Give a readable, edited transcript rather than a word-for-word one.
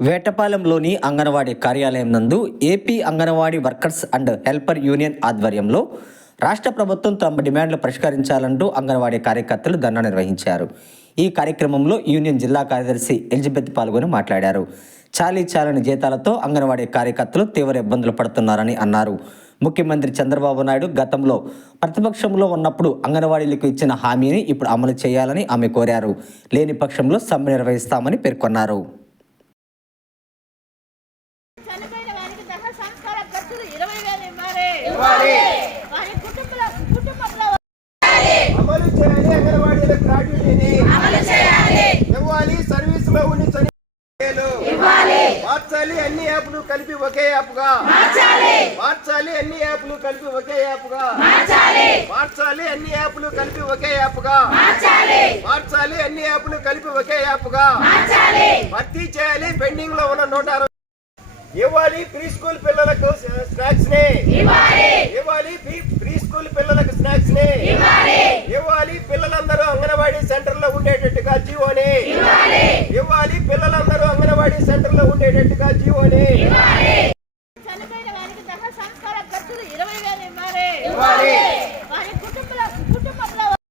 వేటపాలెంలోని అంగన్వాడీ కార్యాలయం నందు AP anganwadi workers and helper union ఆధ్వర్యంలో రాష్ట్ర ప్రభుత్వం తమ డిమాండ్లు పరిష్కరించాలంటూ అంగన్వాడీ కార్యకర్తలు ధర్నా నిర్వహించారు. ఈ కార్యక్రమంలో యూనియన్ జిల్లా కార్యదర్శి ఎలిజబెత్ పాల్గొని మాట్లాడారు. చాలని జీతాలతో అంగన్వాడీ కార్యకర్తలు తీవ్ర ఇబ్బందులు పడుతున్నారని అన్నారు. ముఖ్యమంత్రి చంద్రబాబు నాయుడు గతంలో ప్రతిపక్షంలో ఉన్నప్పుడు అంగన్వాడీలకు ఇచ్చిన హామీని ఇప్పుడు అమలు చేయాలని ఆమె కోరారు. లేని పక్షంలో సమ్మె నిర్వహిస్తామని పేర్కొన్నారు. మార్చాలి అన్ని యాప్లు కలిపి ఒకే యాప్గా మార్చాలి అన్ని యాప్లు కలిపి ఒకే యాప్గా మార్చాలి అన్ని యాప్లు కలిపి ఒకే యాప్గా మార్చాలి అన్ని యాప్లు కలిపి ఒకే యాప్గా భర్తీ చేయాలి పెండింగ్ లో ఉన్న 160 ఇవ్వాలి ప్రీ స్కూల్ పిల్లలకు స్నాక్స్ ని ఇవ్వాలి ప్రీ స్కూల్ పిల్లలకు స్నాక్స్ ని ఇవ్వాలి పిల్లలందరూ అంగన్వాడీ సెంటర్ లో ఉండేటట్టుగా జీవోని ఇవ్వాలి పిల్లలందరూ అంగన్వాడీ సెంటర్ లో ఉండేటట్టుగా జీవోని